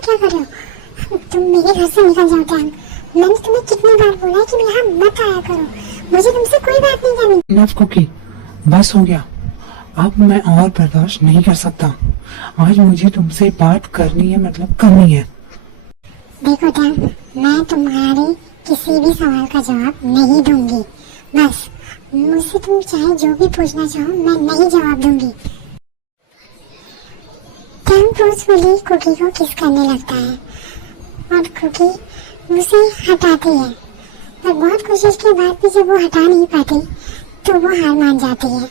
क्या कर रहे हो? तुम मेरे घर से निकल जाओ टैंग। मैंने तुम्हें कितनी बार बोला है कि यहाँ मत आया करो। मुझे तुमसे कोई बात नहीं करनी। इनफ कुकी, बस हो गया। अब मैं और बर्दाश्त नहीं कर सकता। आज मुझे तुमसे बात करनी है, मतलब करनी है। देखो टैंग, मैं तुम्हारे किसी भी सवाल का जवाब नहीं दूंगी। बस मुझसे तुम चाहे जो भी पूछना चाहो, मैं नहीं जवाब दूंगी। टैंग फोर्सफुली कुकी को किस करने लगता है और कुकी उसे हटाती है, पर बहुत कोशिश के बाद भी जब वो हटा नहीं पाती तो वो हार मान जाती है और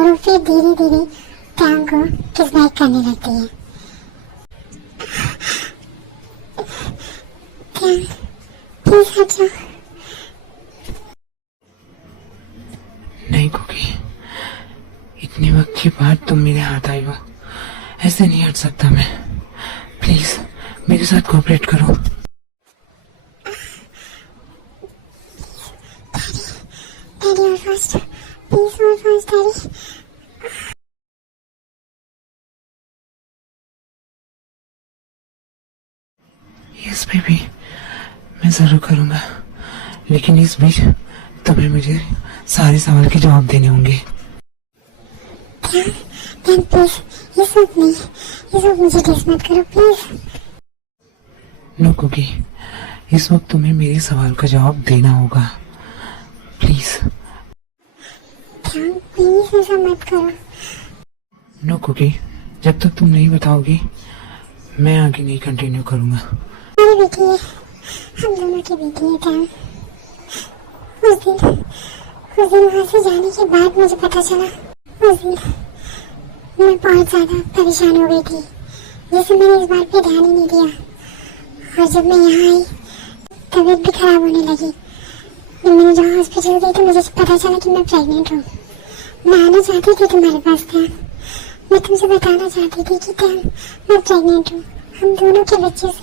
वो फिर धीरे धीरे टैंग को किस बैक करने लगती है। टैंग प्लीज हट जाओ। नहीं कुकी, इतने वक्त के बाद तुम मेरे हाथ आई हो, ऐसे नहीं हट सकता मैं। प्लीज मेरे साथ कोऑपरेट करो। डैडी और फास्ट, प्लीज और फास्ट डैडी। यस बेबी, मैं जरूर करूंगा, लेकिन इस बीच तुम्हें मुझे सारे सवाल के जवाब देने होंगे। प्लीज इस वक्त नहीं, इस वक्त मुझे टेस्ट मत करो प्लीज। नो कुकी, इस वक्त तुम्हें मेरे सवाल का जवाब देना होगा, प्लीज। प्लीज ऐसा मत करो। नो कुकी, जब तक तुम नहीं बताओगी मैं आगे नहीं कंटिन्यू करूंगा। हमारी बेटी है, हम दोनों की बेटी है टैंग। उस दिन वहाँ से जाने के बाद मुझे पता चला। उस दिन मैं बहुत ज्यादा परेशान हो गई थी, जैसे मैंने इस बात पे ध्यान ही नहीं दिया। और जब मैं यहाँ आई तबीयत भी खराब होने लगी। जब मैंने जहाँ हॉस्पिटल गई तो मुझे पता चला कि मैं प्रेग्नेंट हूँ। मैं आना चाहती थी तुम्हारे पास टैंग, मैं तुमसे बताना चाहती थी कि टैंग मैं प्रेग्नेंट हूँ, हम दोनों के बच्चे से।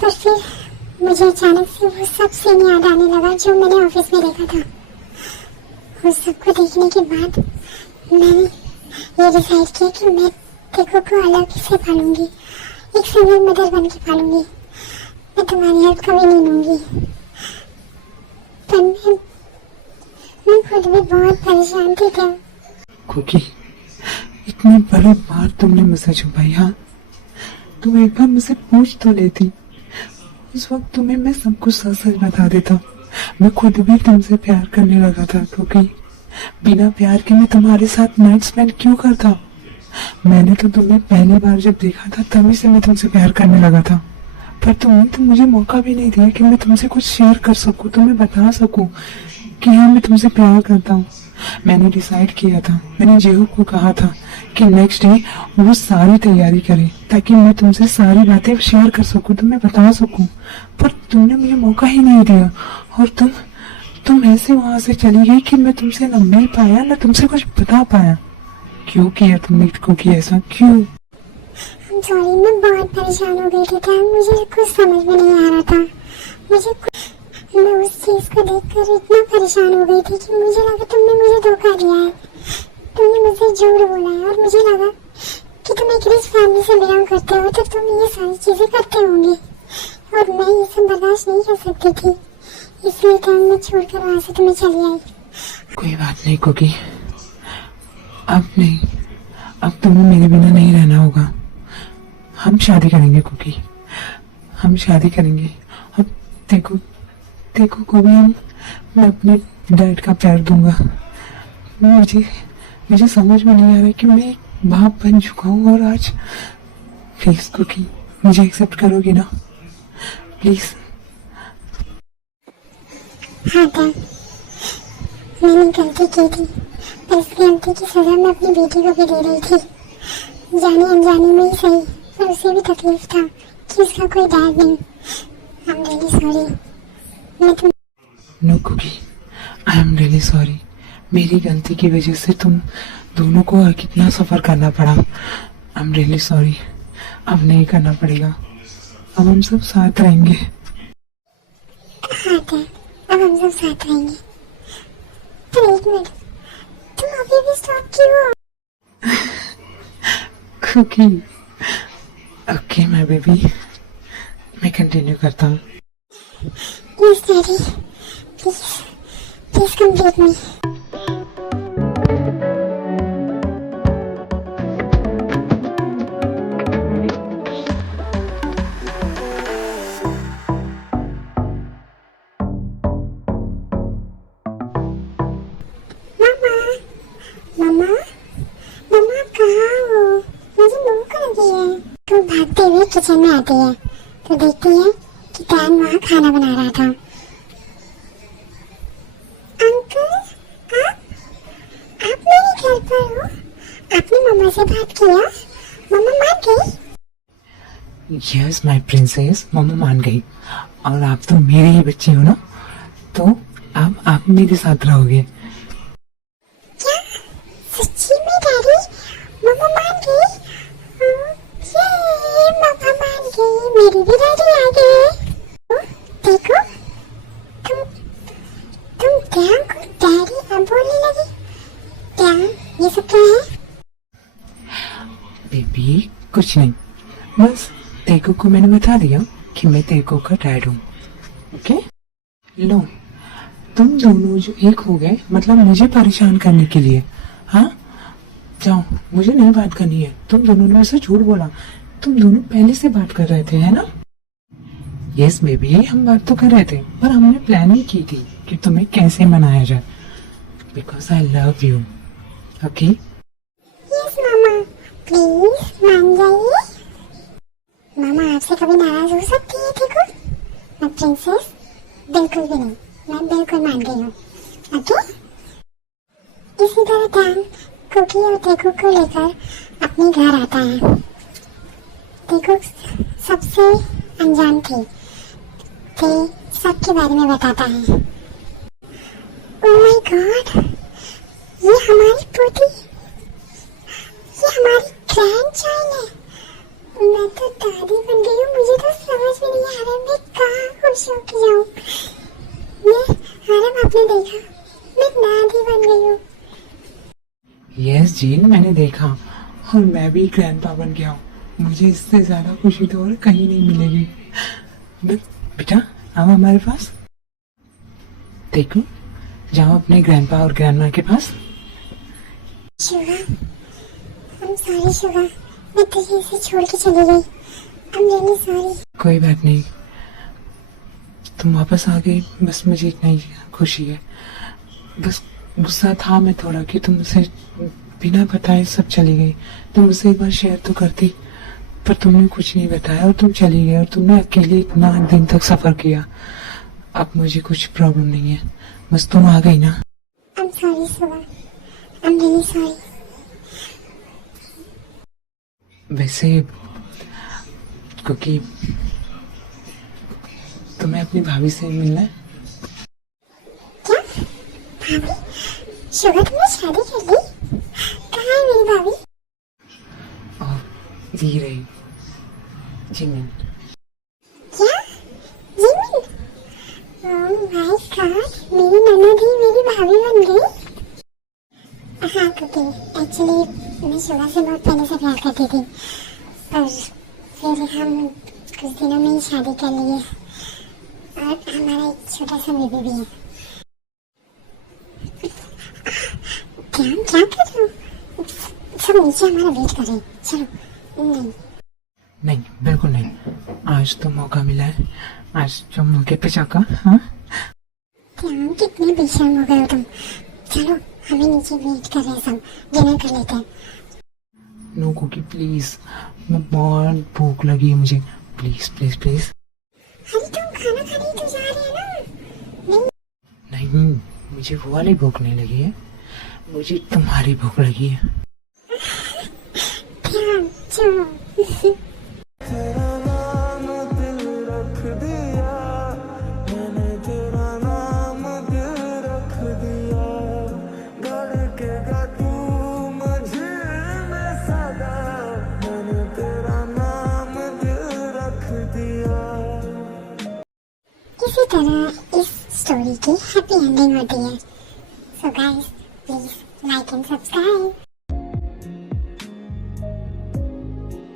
पर फिर मुझे अचानक से वो सब सीन याद आने लगा जो मैंने ऑफिस में देखा था। उस सबको देखने के बाद मैंने ये डिसाइड किया कि मैं टेको को अलग से पालूंगी, एक सिंगल मदर बन के पालूंगी। मैं तुम्हारी हेल्प कभी नहीं लूंगी। पर मैं खुद भी बहुत परेशान थी क्या। कुकी, इतनी बड़ी बात तुमने मुझसे छुपाई। हाँ, तुम एक बार मुझसे पूछ तो लेती, उस वक्त तुम्हें मैं सब कुछ सच सच बता देता। मैं खुद भी तुमसे प्यार करने लगा था, क्योंकि बिना प्यार के मैं तुम्हारे साथ नाइट स्पेंड क्यों करता। मैंने तो तुम्हें पहली बार जब देखा था तभी से मैं तुमसे प्यार करने लगा था, पर तुमने तो मुझे मौका भी नहीं दिया कि मैं तुमसे कुछ शेयर कर सकूं, तुम्हें बता सकूं कि हाँ मैं तुमसे प्यार करता हूँ। मैंने डिसाइड किया था, मैंने जेहू को कहा था कि नेक्स्ट डे वो सारी तैयारी करे ताकि मैं तुमसे सारी बातें शेयर कर सकूं, तुम्हें बता सकूं, पर तुमने मुझे मौका ही नहीं दिया। और तुम ऐसे वहां से चली गई कि मैं तुमसे न मिल पाया न तुमसे कुछ बता पाया। क्यों किया तुमने कुकी ऐसा, क्यों? सॉरी, मैं बहुत परेशान हो गई थी टैंग, मुझे कुछ समझ में नहीं आ रहा था। मैं उस चीज को देखकर इतना परेशान हो गई थी कि मुझे लगा तुमने मुझे धोखा दिया है, तुमने मुझसे झूठ बोला है। और मुझे लगा कि तुम एक रिच फैमिली से बिलोंग करते हो तो तुम ये सारी चीजें करते होंगे, और मैं ये सब बर्दाश्त नहीं कर सकती थी, इसलिए टैंग मैं छोड़कर वहां से तुम्हें चली आई। कोई बात नहीं कुकी, अब नहीं, अब तुम्हें मेरे बिना नहीं रहना होगा। हम शादी करेंगे कुकी, हम शादी करेंगे। अब देखो को भी मैं अपने डैड का प्यार दूंगा। मुझे समझ में नहीं आ रहा कि मैं एक बाप बन चुका हूँ। और आज प्लीज कुकी मुझे एक्सेप्ट करोगी ना, प्लीज? हाँ टैंग, मैंने गलती की थी, पर इस गलती की सजा मैं अपनी बेटी को भी दे रही थी, जाने अनजाने में ही सही, पर उसे भी तकलीफ था कि उसका कोई डैड नहीं। I am really sorry. No cookie, I am really sorry. मेरी गलती की वजह से तुम दोनों को कितना सफर करना पड़ा। आई एम रियली सॉरी। अब नहीं करना पड़ेगा, अब हम सब साथ रहेंगे। हाँ टैंग, अब हम सब साथ रहेंगे। पर एक मिनट, तुम अभी भी स्टॉप क्यों हो? कुकी, ओके माय बेबी, मैं कंटिन्यू करता हूँ। Yes, Daddy. Please, please complete me. Mama, Mama, Mama आप कहाँ हो? मुझे भूख लगी है। तो भागते हुए किचन में आती है तो देखती है कि डैन वहाँ खाना बना रहा था। अंकल, आप मेरे घर पर हो? आपने मम्मा से बात किया? मम्मा मान गई? यस माय प्रिंसेस, मम्मा मान गई। और आप तो मेरे ही बच्चे हो ना, तो अब आप मेरे साथ रहोगे। क्या सच्ची में डैडी? मम्मा मान गई? ये मम्मा मान गई, मेरी भी डैडी आ गए। देखो, तुम डैन को डैडी अब बोलने लगी। डैन, ये सब क्या है? बेबी कुछ नहीं, बस तेको को मैंने बता दिया कि मैं तेको का डैड हूँ। ओके, लो तुम दोनों जो एक हो गए, मतलब मुझे परेशान करने के लिए। हाँ जाओ, मुझे नहीं बात करनी है। तुम दोनों ने ऐसा झूठ बोला, तुम दोनों पहले से बात कर रहे थे, है ना? यस बेबी, हम बात तो कर रहे थे, पर हमने प्लानिंग की थी कि तुम्हें कैसे मनाया जाए, because I love you. Okay, yes mama, please मान जाइए। मामा आपसे कभी नाराज हो सकती है। देखो, मैं प्रिंसेस बिल्कुल भी नहीं, मैं बिल्कुल मान गई हूँ। ओके, इसी तरह डैन कुकी और टेकू को लेकर अपने घर आता है। टेकू सबसे अनजान थी, ते सबके बारे में बताता है। ओह माय गॉड, ये हमारी पोती, ये हमारी ग्रैंड चाइल्ड है। मैं तो दादी बन गई हूँ। मुझे तो समझ में नहीं आ रहा है मैं कहाँ खुश होके जाऊँ। मैं आराम आपने देखा, मैं दादी बन गई हूँ। यस जीन, मैंने देखा और मैं भी ग्रैंडपा बन गया हूँ। मुझे इससे ज्यादा खुशी तो और कहीं नहीं मिलेगी। बस बेटा आओ हमारे पास, देखो जाओ अपने ग्रैंडपा और ग्रैंडमा के पास। शुगा, I'm sorry शुगा, मैं तुझे ऐसे छोड़ के चली गई। I'm really sorry। कोई बात नहीं, तुम वापस आ गई, बस मुझे इतना ही खुशी है। बस गुस्सा था मैं थोड़ा कि तुम मुझसे बिना बताए सब चली गई। तुम मुझसे एक बार शेयर तो करती, पर तुमने कुछ नहीं बताया और तुम चली गई, और तुमने अकेले इतना दिन तक सफर किया। अब मुझे कुछ प्रॉब्लम नहीं है, बस तुम आ गई ना। I'm sorry Suga, I'm really sorry। वैसे क्योंकि तुम्हें अपनी भाभी से मिलना है। क्या भाभी? शुगा तुमने शादी कर ली? कहाँ है मेरी भाभी? जी रही जिमिन। क्या जिमिन? ओह माय गॉड, मेरी ननद ही मेरी भाभी बन गई। हाँ क्योंकि एक्चुअली मैं शुगा से बहुत पहले से प्यार करती थी, पर फिर हम कुछ दिनों में ही शादी कर लिए और हमारा एक छोटा सा बेबी भी है। क्या कर रहे हो? सब नीचे हमारा वेट कर रहे हैं। चलो। नहीं बिल्कुल नहीं, आज तो मौका मिला है, आज जो मौके पे जाकर। हाँ कितने बेशर्म हो गए हो तुम। चलो हमें नीचे वेट कर रहे हैं, सब डिनर कर लेते हैं। नो कुकी प्लीज, मैं बहुत भूख लगी है मुझे, प्लीज प्लीज प्लीज। अरे तुम खाना खाने तो जा रहे हैं ना? नहीं, मुझे वो वाली भूख नहीं लगी है, मुझे तुम्हारी भूख लगी है। ध्यान चलो। तेरा नाम दिल रख दिया, मैंने तेरा नाम दिल रख दिया, धड़केगा तू मुझे में सदा, मैंने तेरा नाम दिल रख दिया। किसी तरह इस स्टोरी की हैप्पी एंडिंग होती है। So guys please like and subscribe.